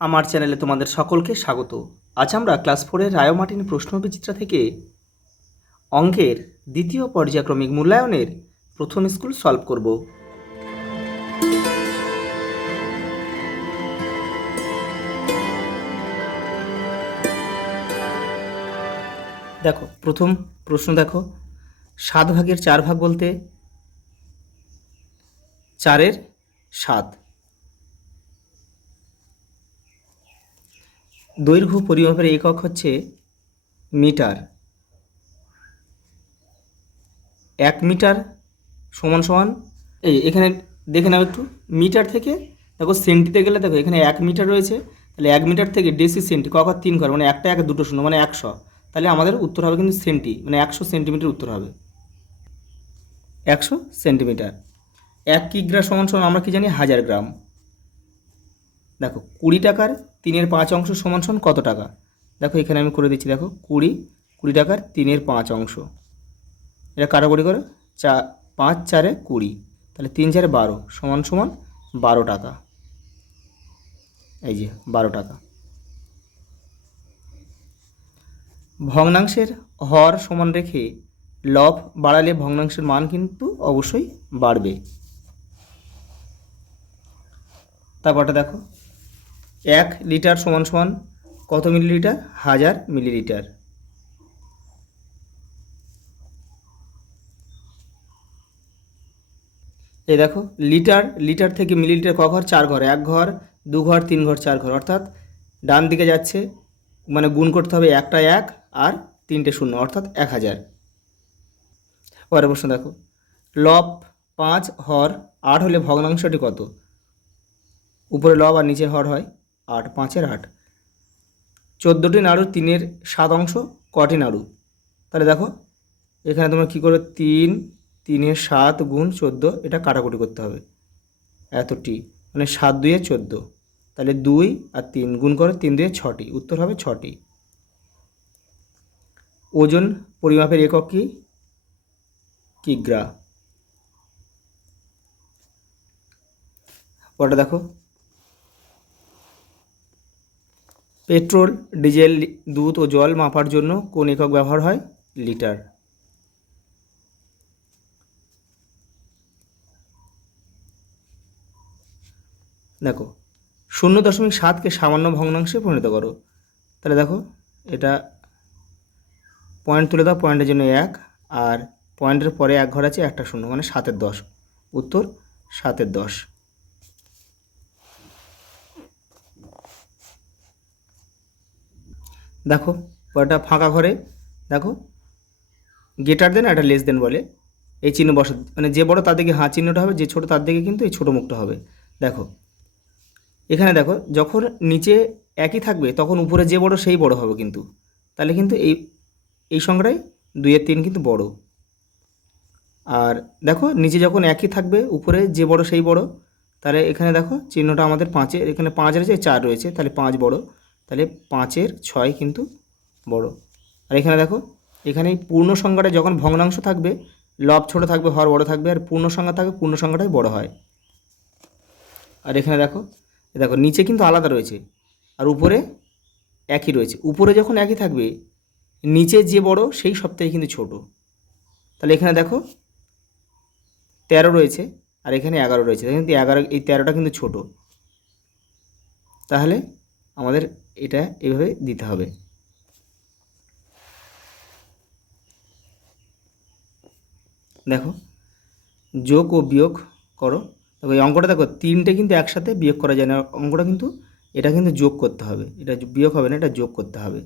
আমার চ্যানেলে তোমাদের সকলকে স্বাগত। আজ আমরা ক্লাস 4-এর রায়োমার্টিন প্রশ্নবিচিত্রা থেকে অঙ্কের দ্বিতীয় পর্যায়ক্রমিক মূল্যায়নের প্রথম স্কুল সলভ করব। দেখো, প্রথম প্রশ্ন দেখো, 7 ভাগের 4 ভাগ বলতে 4-এর 7। দৈর্ঘ্য পরিমাপের একক হচ্ছে মিটার। 1 মিটার সমান সমান, এখানে দেখে নাও একটু, মিটার থেকে দেখো সেন্টিতে গেলে দেখো এখানে 1 মিটার রয়েছে, তাহলে 1 মিটার থেকে ডেসি সেন্টি, ক 3 ঘর মানে একটা 1 দুটো শূন্য মানে 100, তাহলে আমাদের উত্তর হবে কিন্তু সেন্টি, মানে 100 সেন্টিমিটার উত্তর হবে, 100 সেন্টিমিটার। 1 কিগ্রা সমান সমান আমরা কি জানি 1000 গ্রাম। দেখো 20 টাকার 3-এর 5 অংশ সমান সমান কত টাকা। দেখো এখানে আমি করে দিচ্ছি, দেখো 20 টাকার 3-এর 5 অংশ, এটা কাটাকুটি করে 5 4-এ 20, তাহলে 3 4-এ 12 সমান সমান 12 টাকা। এই যে 12 টাকা। ভগ্নাংশের হর সমান রেখে লব বাড়ালে ভগ্নাংশের মান কিন্তু অবশ্যই বাড়বে। তারপরটা দেখো, 1 লিটার সমান সমান কত মিলিলিটার, 1000 মিলিলিটার। এই দেখো লিটার থেকে মিলিলিটার ক ঘর, 4 ঘর, 1 ঘর 2 ঘর 3 ঘর 4 ঘর, অর্থাৎ ডান দিকে যাচ্ছে, মানে গুণ করতে হবে, একটা 1 আর 3টে শূন্য, অর্থাৎ 1000। পরের প্রশ্ন দেখো, লব 5 হর 8 হলে ভগ্নাংশটি কত। উপরে লব আর নিচে হর হয় 8, 5-এর 8। 14টি নাড়ুর 3-এর 7 অংশ কটি নাড়ু। তাহলে দেখো এখানে তোমরা কী করবে, 3-এর 7 গুণ 14, এটা কাটাকুটি করতে হবে, এতটি মানে 7 2-এ 14, তাহলে 2 আর 3 গুণ করে 3 2-এ 6টি, উত্তর হবে 6টি। ওজন পরিমাপের একক কি, কিগ্রা। পরটা দেখো, পেট্রোল ডিজেল দুধ ও জল মাপার জন্য কোন একক ব্যবহার হয়, লিটার। দেখো 0.7কে সামান্য ভগ্নাংশে পরিণত করো। তাহলে দেখো এটা পয়েন্ট তুলে দাও, পয়েন্টের জন্য 1, আর পয়েন্টের পরে 1 ঘর আছে, একটা শূন্য, মানে 7-এর 10, উত্তর 7-এর 10। দেখো পরেরটা ফাঁকা ঘরে, দেখো গ্রেটার দেন একটা লেস দেন বলে, এই চিহ্ন বসা, মানে যে বড় তার দিকে হাঁ চিহ্নটা হবে, যে ছোট তার দিকে কিন্তু এই ছোটো মুখটা হবে। দেখো এখানে দেখো যখন নিচে একই থাকবে তখন উপরে যে বড় সেই বড় হবে কিন্তু, তাহলে কিন্তু এই সংখ্যাটাই 2-এর 3 কিন্তু বড়। আর দেখো নিচে যখন একই থাকবে উপরে যে বড় সেই বড়, তাহলে এখানে দেখো চিহ্নটা আমাদের 5-এর, এখানে 5 রয়েছে 4 রয়েছে, তাহলে 5 বড়, তাহলে 5-এর 6 কিন্তু বড়। আর এখানে দেখো এখানে পূর্ণ সংখ্যাটা যখন ভগ্নাংশ থাকবে লব ছোট থাকবে, হর বড় থাকবে, আর পূর্ণ সংখ্যা থাকবে পূর্ণ সংখ্যাটাই বড় হয়। আর এখানে দেখো দেখো নিচে কিন্তু আলাদা রয়েছে আর উপরে একই রয়েছে, উপরে যখন একই থাকবে নিচে যে বড় সেই সবথেকে কিন্তু ছোট, তাহলে এখানে দেখো 13 রয়েছে আর এখানে 11 রয়েছে, কিন্তু 11, এই 13টা কিন্তু ছোট, তাহলে আমাদের এটা এভাবে দিতে হবে। দেখো যোগ ও বিয়োগ করো। দেখো এই অঙ্কটা দেখো 3টে কিন্তু একসাথে বিয়োগ করা যায় না, অঙ্কটা কিন্তু এটা কিন্তু যোগ করতে হবে, এটা বিয়োগ হবে না, এটা যোগ করতে হবে।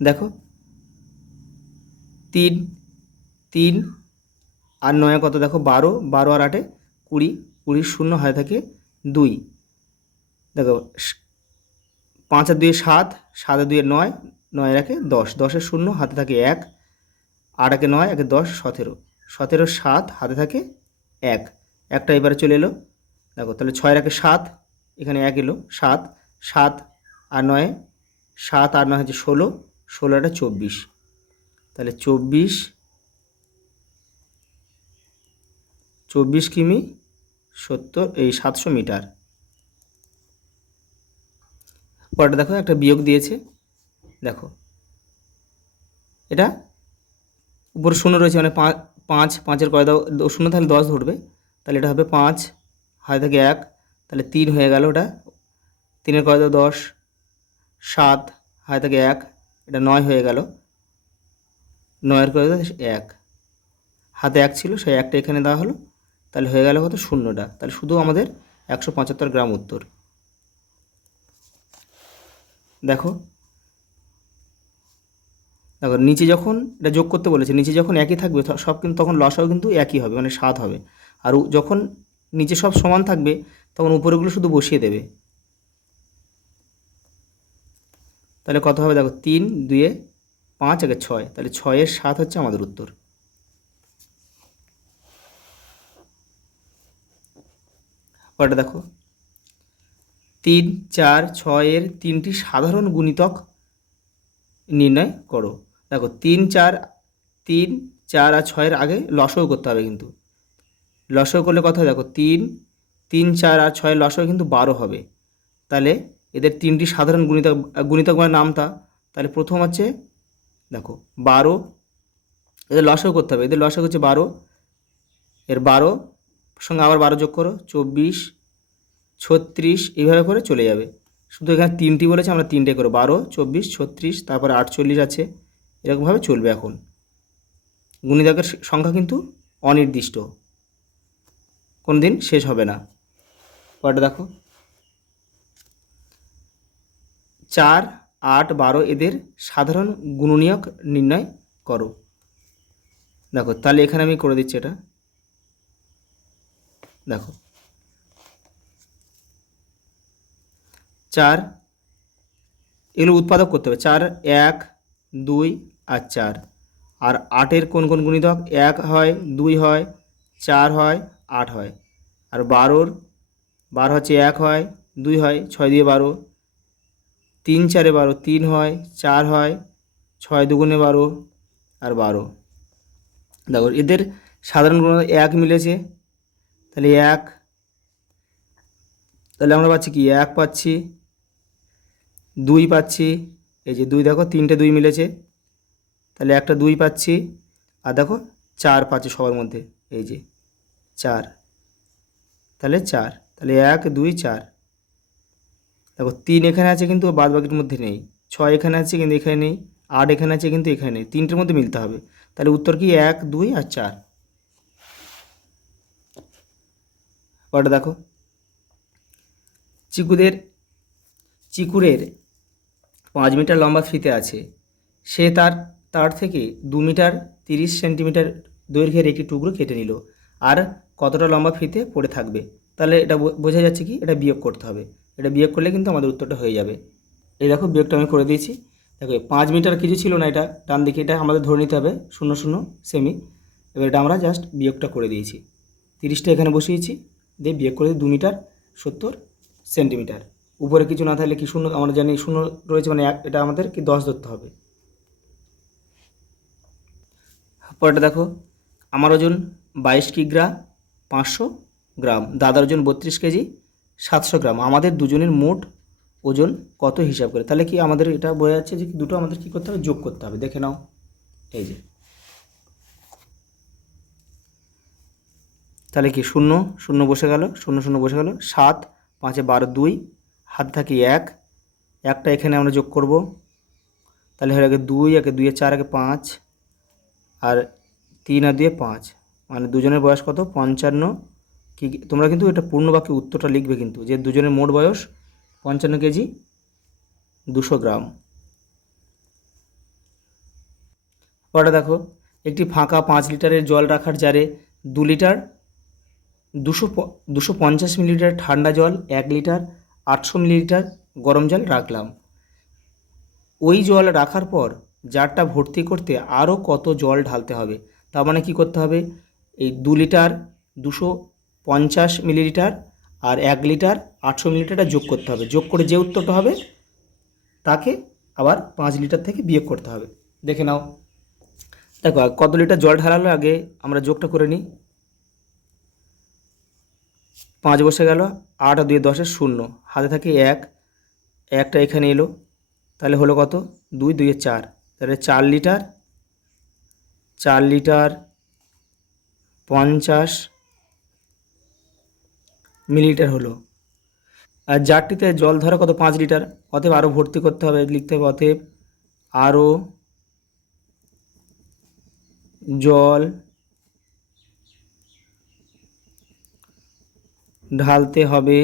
দেখো 3 3 আর 9 কত, দেখো 12, 12 আর 8-এ 20, 20 শূন্য হাতে থাকে 2। দেখো 5 আর 2-এ 7, 7 আর 2-এ 9, 9 আর 1-এ 10, 10-এর শূন্য হাতে থাকে 1, 8 একে 9, 1-এ 10, 17, 17-এর 7 হাতে থাকে 1, একটা এবারে চলে এলো। দেখো তাহলে 6 আর 1-এ 7, এখানে 1 এলো, 7, 7 আর 9, 7 আর 9 হচ্ছে 16, 16 আর 24, তাহলে 24 কিমি 700 মিটার। পরেরটা দেখো একটা বিয়োগ দিয়েছে, দেখো এটা উপরে শূন্য রয়েছে, মানে পাঁচ, পাঁচের কয় দাও শূন্য তাহলে 10 ধরবে, তাহলে এটা হবে 5, হাতে থাকে 1, তাহলে 3 হয়ে গেল, ওটা 3-এর কয় দাও 10, 7, হাতে থাকে 1, এটা 9 হয়ে গেল, 9-এর কয় দাও 1, হাতে 1 ছিল, সেই 1টা এখানে দেওয়া হলো, তাহলে হয়ে গেল কত, শূন্যটা। তাহলে শুধু আমাদের 175 গ্রাম উত্তর। দেখো দেখো নিচে যখন এটা যোগ করতে বলেছে, নিচে যখন একই থাকবে সব কিন্তু তখন লসাও কিন্তু একই হবে, মানে 7 হবে। আর যখন নিচে সব সমান থাকবে তখন উপরেগুলো শুধু বসিয়ে দেবে। তাহলে কত হবে দেখো, 3, 2, 5, 1, 6, তাহলে 6-এর 7 হচ্ছে আমাদের উত্তর। পরেরটা দেখো 3, 4, 6-এর 3টি সাধারণ গুণিতক নির্ণয় করো। দেখো 3, 4 আর 6-এর আগে লসাগু করতে হবে, কিন্তু লসাগু করলে কথা দেখো 3, 4 আর 6-এর লসাগু কিন্তু 12 হবে। তাহলে এদের 3টি সাধারণ গুণিতক মানে নামতা, তাহলে প্রথম হচ্ছে দেখো 12, এদের লসাগু করতে হবে, এদের লসাগু হচ্ছে 12, এর 12 সঙ্গে আবার 12 যোগ করো 24, 36, এইভাবে করে চলে যাবে। শুধু এখানে 3টি বলেছে, আমরা 3টে করো, 12, 24, 36, তারপরে 48 আছে, এরকমভাবে চলবে। এখন গুণিতকের সংখ্যা কিন্তু অনির্দিষ্ট, কোনো দিন শেষ হবে না। পরেরটা দেখো 4, 8, 12 এদের সাধারণ গুণনীয়ক নির্ণয় করো। দেখো তাহলে এখানে আমি করে দিচ্ছি, এটা দেখো 4 এগুলো উৎপাদক করতে হবে, 4, 1, 2 আর 4। আর 8-এর কোন কোন গুণিতক, 1 হয়, 2 হয়, 4 হয়, 8 হয়। আর 12 হচ্ছে 1 হয়, 2 হয়, 6 দিয়ে 12, 3, 4-এ 12, 3 হয়, 4 হয়, 6 দুগুণে 12 আর 12। দেখো এদের সাধারণ গুণিতক 1 মিলেছে, তাহলে 1, তাহলে আমরা পাচ্ছি কি 1 পাচ্ছি, 2 পাচ্ছি, এই যে 2 দেখো 3টে 2 মিলেছে, তাহলে একটা 2 পাচ্ছি, আর দেখো 4 পাচ্ছি সবার মধ্যে, এই যে 4, তাহলে 4, তাহলে 1, 2, 4। দেখো 3 এখানে আছে কিন্তু বাদ বাকির মধ্যে নেই, 6 এখানে আছে কিন্তু এখানে নেই, 8 এখানে আছে কিন্তু এখানে নেই, 3টের মধ্যে মিলতে হবে। তাহলে উত্তর কি 1, 2 আর 4। ওটা দেখো চিকুরের 5 মিটার লম্বা ফিতে আছে, সে তার থেকে 2 মিটার 30 সেন্টিমিটার দৈর্ঘ্যের একটি টুকরো কেটে নিল, আর কতটা লম্বা ফিতে পড়ে থাকবে। তাহলে এটা বোঝা যাচ্ছে কি, এটা বিয়োগ করতে হবে, এটা বিয়োগ করলে কিন্তু আমাদের উত্তরটা হয়ে যাবে। এই দেখো বিয়োগটা আমি করে দিয়েছি। দেখো 5 মিটার কিছু ছিল না, এটা ডান দিকে, এটা আমাদের ধরে নিতে হবে 0, 0 সেমি। এবার এটা আমরা জাস্ট বিয়োগটা করে দিয়েছি, 30টা এখানে বসিয়েছি, দিয়ে বিয়োগ করে 2 মিটার 70 সেন্টিমিটার। উপরে কিছু না থাকলে কি শূন্য, আমরা জানি শূন্য রয়েছে মানে 1, এটা আমাদের কি 10 ধরতে হবে। পরেরটা দেখো আমার ওজন 22 কিগ্রা 500 গ্রাম, দাদার ওজন 32 কেজি 700 গ্রাম, আমাদের দুজনের মোট ওজন কত হিসাব করে। তাহলে কি আমাদের এটা বোঝা যাচ্ছে যে দুটো আমাদের কী করতে হবে, যোগ করতে হবে। দেখে নাও, এই যে তাহলে কি 0, 0 বসে গেল, 0, 0 বসে গেল, 7, 5-এ 12, 2, হাত থাকি 1, একটা এখানে আমরা যোগ করব, তাহলে হয়ে গেল 2, 1, 2, 4, 1, 5, আর 3 আর 2, 5, মানে দুজনের বয়স কত, 55। কি তোমরা কিন্তু এটা পূর্ণ বাক্যে উত্তরটা লিখবে কিন্তু, যে দুজনের মোট বয়স 55 কেজি 200 গ্রাম। ওটা দেখো একটি ফাঁকা 5 লিটারের জল রাখার জারে 2 লিটার 250 মিলিলিটার ঠান্ডা জল, 1 লিটার 800 মিলিলিটার গরম জল রাখলাম। ওই জল রাখার পর জারটা ভর্তি করতে আরও কত জল ঢালতে হবে। তার মানে কী করতে হবে, এই 2 লিটার 250 মিলিলিটার আর 1 লিটার 800 মিলিলিটারটা যোগ করতে হবে, যোগ করে যে উত্তরটা হবে তাকে আবার 5 লিটার থেকে বিয়োগ করতে হবে। দেখে নাও, দেখো কত লিটার জল ঢালালো আগে আমরা যোগটা করে নিই। 5 বসে গেল, 8 আর 2, 10-এর 0, হাতে থাকে 1, একটা এখানে এলো, তাহলে হলো কত, 2 2 এ 4, তাহলে 4 লিটার 50 মিলিলিটার হলো। আর জারটিতে জল ধরা কত, 5 লিটার, অতএব আরও ভর্তি করতে হবে, লিখতে হবে অতএব আরও জল ঢালতে হবে।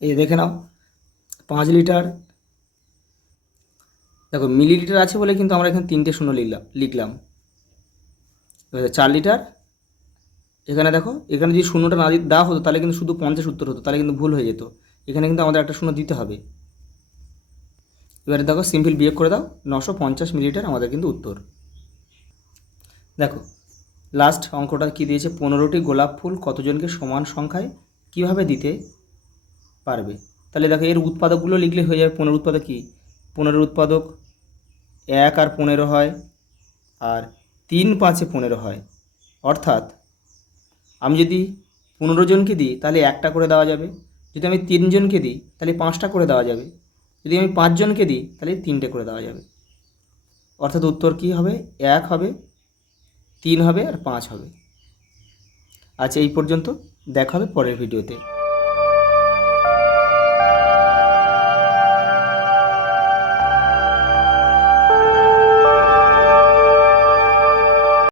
এই দেখে নাও 5 লিটার, দেখো মিলিলিটার আছে বলে কিন্তু আমরা এখানে 3টে শূন্য লিখলাম। এবার 4 লিটার, এখানে দেখো এখানে যদি শূন্যটা না দেওয়া হতো তাহলে কিন্তু শুধু 50 উত্তর হতো, তাহলে কিন্তু ভুল হয়ে যেত। এখানে কিন্তু আমাদের একটা শূন্য দিতে হবে। এবারে দেখো সিম্পল বিয়োগ করে দাও, 950 মিলিলিটার আমাদের কিন্তু উত্তর। দেখো লাস্ট অঙ্কটা কি দিয়েছে, 15টি গোলাপ ফুল কতজনকে সমান সংখ্যায় কিভাবে দিতে পারবে। তাহলে দেখো এর উৎপাদকগুলো লিখলে হয়ে যাবে। 15 উৎপাদক কি, 15 উৎপাদক 1 আর 15 হয়, আর 3 5 15 হয়। অর্থাৎ আমি যদি 15 জনকে দিই তাহলে একটা করে দেওয়া যাবে, যদি আমি 3 জনকে দিই তাহলে 5টা করে দেওয়া যাবে, যদি আমি 5 জনকে দিই তাহলে 3টে করে দেওয়া যাবে। অর্থাৎ উত্তর কী হবে, 1 হবে, 3 হবে আর 5 হবে। আচ্ছা এই পর্যন্ত, দেখা হবে পরের ভিডিওতে।